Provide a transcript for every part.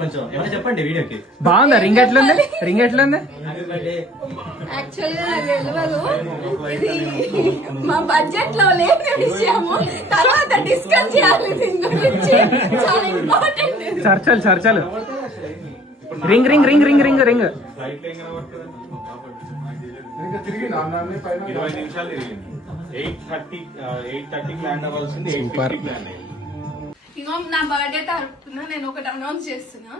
కొంచెం ఏమైనా చెప్పండి వీడియోకి. బాగుందా? రింగ్ ఎట్లుంది? రింగ్ ఎట్లుంది? యాక్చువల్గా నాకు తెలియదు, ఇది మా బడ్జెట్ లో లేని విషయము. తర్వాత డిస్కస్ చేయాలి దీని గురించి, చాలా ఇంపార్టెంట్. చర్చలు ring ring ring ring ring ring 20 నిమిషాలు తిరిగింది. 8:30 ల్యాండ్ అవ్వాల్సింది 8:50 ల్యాండ్ అయ్యింది. ఇగో నా బర్త్డే తరపున నేను ఒకటి అనౌన్స్ చేస్తున్నా.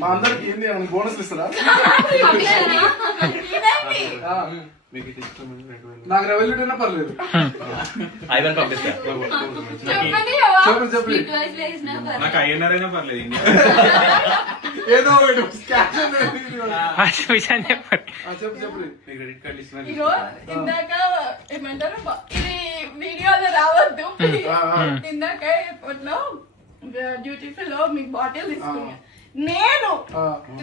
మా అందరికి ఏంది బోనస్ ఇస్తారా? నాకు రెవెల్యూట్ అయినా పర్లేదు. ఐవన్ పంపిస్తా. చెప్పండి నాకు INR అయినా పర్లేదు. ఏదో ఒకటి ఇగో ఇందాక ఏమంటారు, ఇది వీడియోలో రావద్దు. ఇందాక ఎప్పట్లో డ్యూటీ ఫ్రీ లో మీకు బాటిల్ తీసుకున్నా, నేను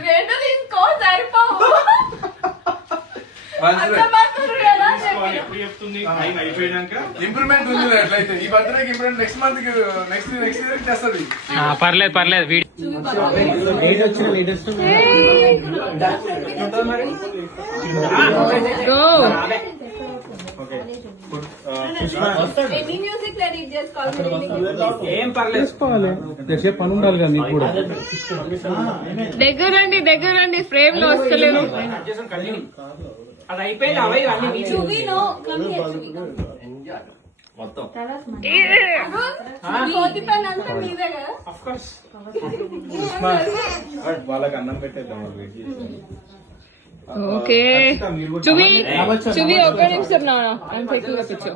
2 తీసుకో సరిపోవు. ఇంప్రూవ్మెంట్ ఉంది అట్లయితే. ఈ birthday improvement next month next year చేస్తుంది. పర్లేదు ఎన్ని మ్యూజిక్ ఎడిట్ చేసుకోవాలి? ఏం పర్లేదు, పని ఉండాలి కదా నీకు కూడా. దగ్గర రండి ఫ్రేమ్ లో వస్తలేదు. అది అయిపోయింది. మొత్తం కోతి పని అంతా మీదే కదా. వాళ్ళకి అన్నం పెట్టేద్దాం. ఓకే చువి ఒక్క నిమిషం నా ఎక్కువగా పిచ్చు.